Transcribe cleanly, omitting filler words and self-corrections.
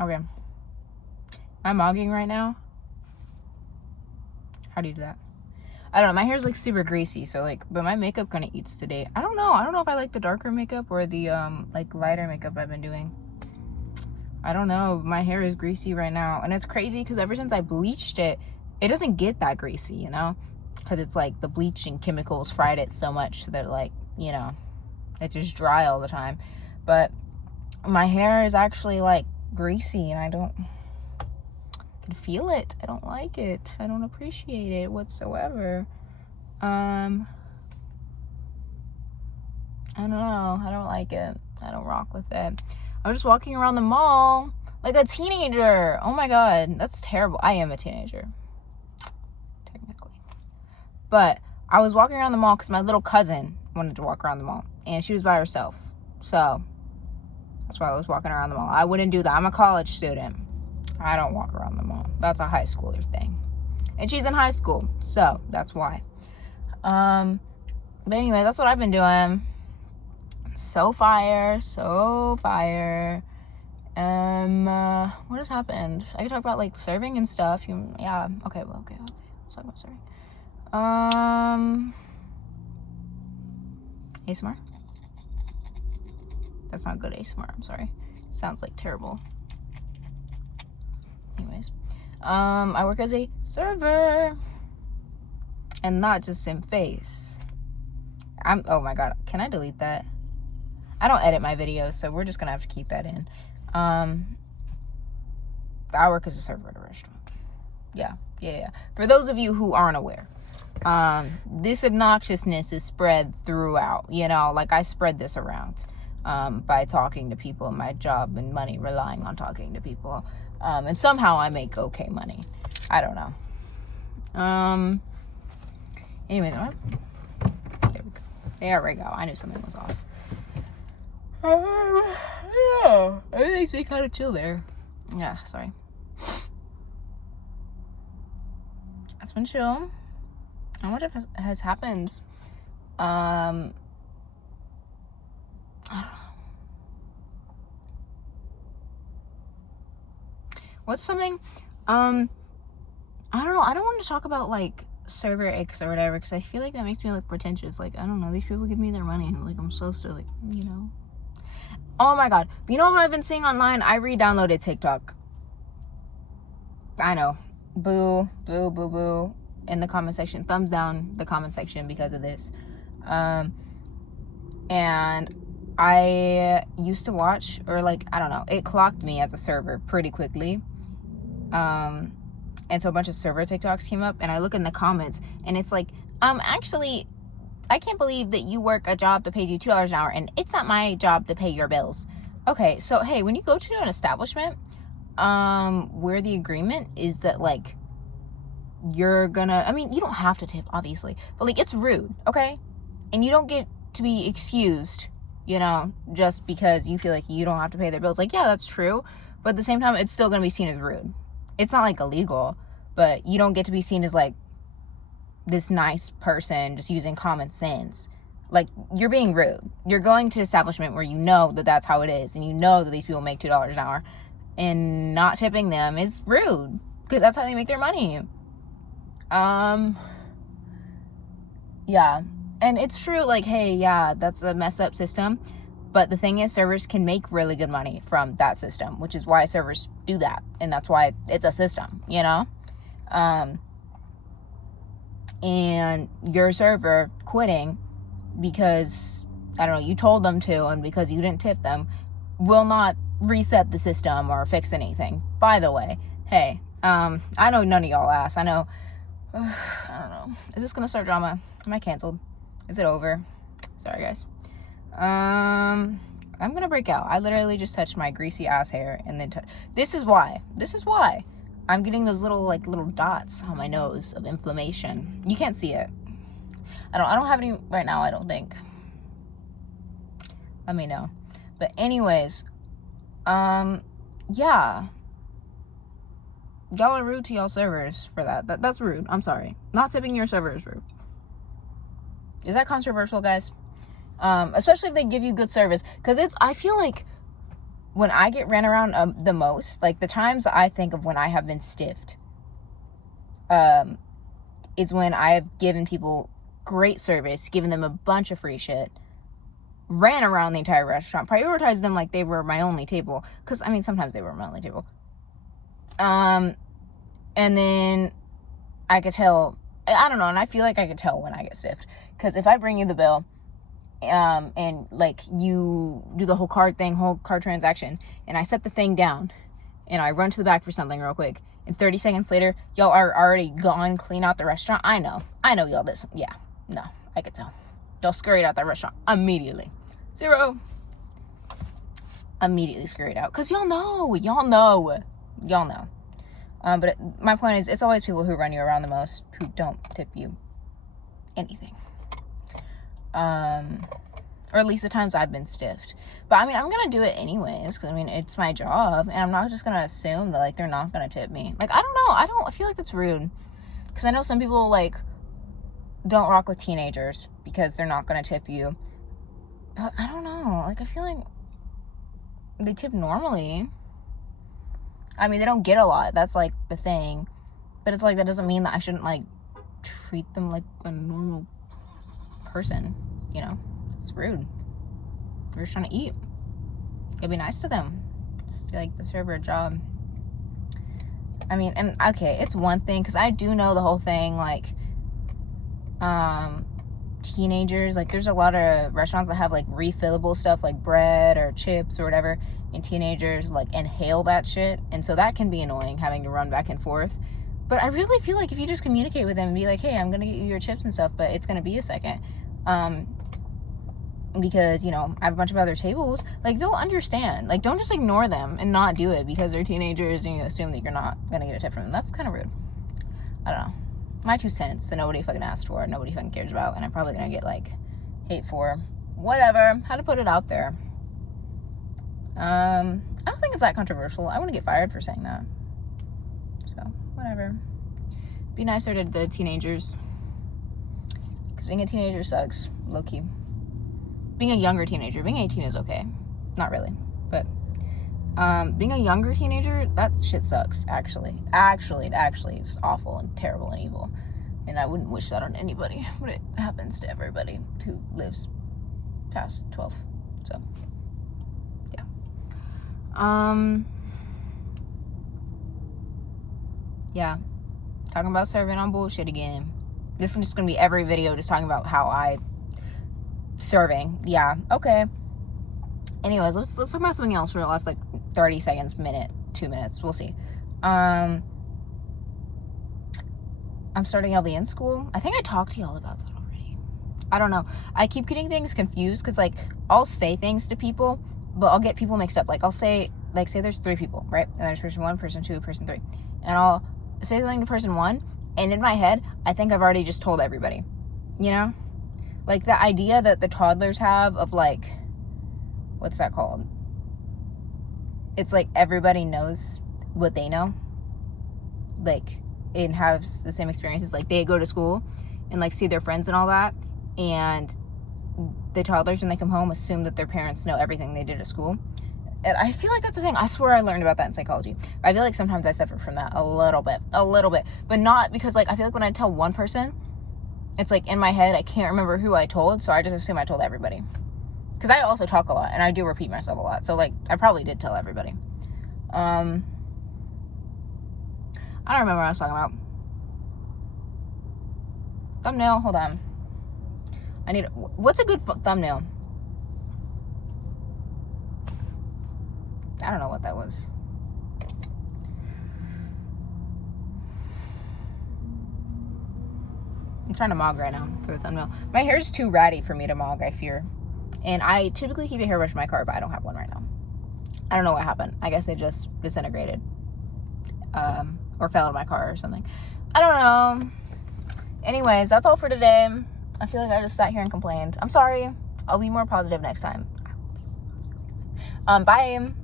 Okay. Am I mogging right now? How do you do that? I don't know. My hair's like super greasy, so like, but my makeup kind of eats today. I don't know if I like the darker makeup or the like lighter makeup I've been doing. I don't know. My hair is greasy right now, and it's crazy because ever since I bleached it, it doesn't get that greasy, you know, because it's like the bleaching chemicals fried it so much that like, you know, it's just dry all the time. But my hair is actually like greasy, and I can feel it. I don't like it. I don't appreciate it whatsoever. I don't know. I don't like it. I don't rock with it. I was just walking around the mall like a teenager. Oh my god, that's terrible. I am a teenager, technically. But I was walking around the mall because my little cousin wanted to walk around the mall, and she was by herself. So that's why I was walking around the mall. I wouldn't do that. I'm a college student. I don't walk around the mall. That's a high schooler thing. And she's in high school, so that's why. But anyway, that's what I've been doing. So fire. What has happened? I can talk about like serving and stuff. Yeah. Okay. Let's talk about serving. ASMR. That's not good ASMR. I'm sorry. Sounds like terrible. Anyways, I work as a server, and not just in face. Oh my god, can I delete that? I don't edit my videos, so we're just gonna have to keep that in. I work as a server at a restaurant. Yeah. For those of you who aren't aware, this obnoxiousness is spread throughout, you know, like I spread this around, by talking to people. My job and money relying on talking to people. And somehow I make okay money. I don't know. Anyways, there we go. I knew something was off. Yeah, it makes me kind of chill there. Yeah, sorry. It's been chill. How much has happened? I don't know. What's something, I don't know. I don't want to talk about like server X or whatever, because I feel like that makes me look pretentious. Like, I don't know, these people give me their money, and like I'm supposed to, like, you know. Oh my god, you know what I've been seeing online? I re-downloaded TikTok. I know, boo in the comment section. Thumbs down the comment section because of this. And I used to watch, or like, I don't know, it clocked me as a server pretty quickly. And so a bunch of server TikToks came up, and I look in the comments, and it's like, actually, I can't believe that you work a job that pays you $2 an hour, and it's not my job to pay your bills. Okay, so hey, when you go to an establishment, where the agreement is that like, you're gonna, I mean, you don't have to tip, obviously, but like, it's rude, okay? And you don't get to be excused, you know, just because you feel like you don't have to pay their bills. Like, yeah, that's true, but at the same time, it's still gonna be seen as rude. It's not like illegal, but you don't get to be seen as like this nice person just using common sense. Like, you're being rude. You're going to an establishment where you know that that's how it is, and you know that these people make $2 an hour, and not tipping them is rude, because that's how they make their money. Yeah, and it's true, like, hey, yeah, that's a messed up system, but the thing is, servers can make really good money from that system, which is why servers do that, and that's why it's a system, you know? And your server quitting because, I don't know, you told them to, and because you didn't tip them, will not reset the system or fix anything. By the way, hey, I know none of y'all ask. I know, I don't know. Is this gonna start drama? Am I canceled? Is it over? Sorry, guys. I'm gonna break out. I literally just touched my greasy ass hair, and then this is why I'm getting those little dots on my nose of inflammation. You can't see it. I don't have any right now, I don't think. Let me know. But anyways, yeah. Y'all are rude to y'all servers for that. That's rude. I'm sorry. Not tipping your server is rude. Is that controversial, guys? Especially if they give you good service. Because I feel like when I get ran around the most, like the times I think of when I have been stiffed, is when I've given people great service, given them a bunch of free shit, ran around the entire restaurant, prioritized them like they were my only table, because I mean sometimes they were my only table, and then I could tell, I don't know, and I feel like I could tell when I get stiffed, because if I bring you the bill, and like you do the whole card transaction, and I set the thing down and I run to the back for something real quick, and 30 seconds later y'all are already gone, clean out the restaurant, I know y'all this, yeah, no, I could tell. Y'all scurried out that restaurant immediately. 0. Immediately scurried out, because y'all know. But my point is, it's always people who run you around the most who don't tip you anything. Or at least the times I've been stiffed. But I mean, I'm gonna do it anyways, because I mean, it's my job, and I'm not just gonna assume that like they're not gonna tip me. Like, I don't know, I feel like that's rude, because I know some people like don't rock with teenagers because they're not gonna tip you. But I don't know, like I feel like they tip normally. I mean, they don't get a lot, that's like the thing, but it's like that doesn't mean that I shouldn't like treat them like a normal person, you know? It's rude. We're just trying to eat. Gotta be nice to them. It's like the server job. I mean, and okay, it's one thing, because I do know the whole thing, like teenagers, like there's a lot of restaurants that have like refillable stuff like bread or chips or whatever, and teenagers like inhale that shit, and so that can be annoying, having to run back and forth. But I really feel like if you just communicate with them and be like, hey, I'm gonna get you your chips and stuff, but it's gonna be a second, because, you know, I have a bunch of other tables, like they'll understand. Like, don't just ignore them and not do it because they're teenagers and you assume that you're not gonna get a tip from them. That's kind of rude. I don't know, my 2 cents that nobody fucking asked for, nobody fucking cares about, and I'm probably gonna get like hate for. Whatever, had to put it out there. I don't think it's that controversial. I want to get fired for saying that, so whatever. Be nicer to the teenagers, because being a teenager sucks, low-key. Being a younger teenager, being 18 is okay, not really, but being a younger teenager, that shit sucks. Actually it's awful and terrible and evil, and I wouldn't wish that on anybody, but it happens to everybody who lives past 12. So yeah. Yeah, talking about serving on bullshit again. This is just gonna be every video just talking about how I serving. Yeah, okay. Anyways, let's talk about something else for the last like 30 seconds, minute, 2 minutes, we'll see. I'm starting LVN school. I think I talked to y'all about that already. I don't know, I keep getting things confused, because like I'll say things to people, but I'll get people mixed up. Like I'll say, like, say there's 3 people, right? And there's person 1, person 2, person 3, and I'll say something to person 1, and in my head I think I've already just told everybody, you know? Like the idea that the toddlers have of like, what's that called? It's like everybody knows what they know, like, and has the same experiences. Like they go to school and like see their friends and all that, and the toddlers, when they come home, assume that their parents know everything they did at school. And I feel like that's the thing. I swear I learned about that in psychology. I feel like sometimes I suffer from that a little bit, but not because like I feel like when I tell one person, it's like in my head I can't remember who I told, so I just assume I told everybody, because I also talk a lot and I do repeat myself a lot, so like I probably did tell everybody. I don't remember what I was talking about. Thumbnail, hold on, I need, what's a good thumbnail? I don't know what that was. I'm trying to mog right now for the thumbnail. My hair is too ratty for me to mog, I fear. And I typically keep a hairbrush in my car, but I don't have one right now. I don't know what happened. I guess it just disintegrated. Or fell out of my car or something. I don't know. Anyways, that's all for today. I feel like I just sat here and complained. I'm sorry. I'll be more positive next time. Bye.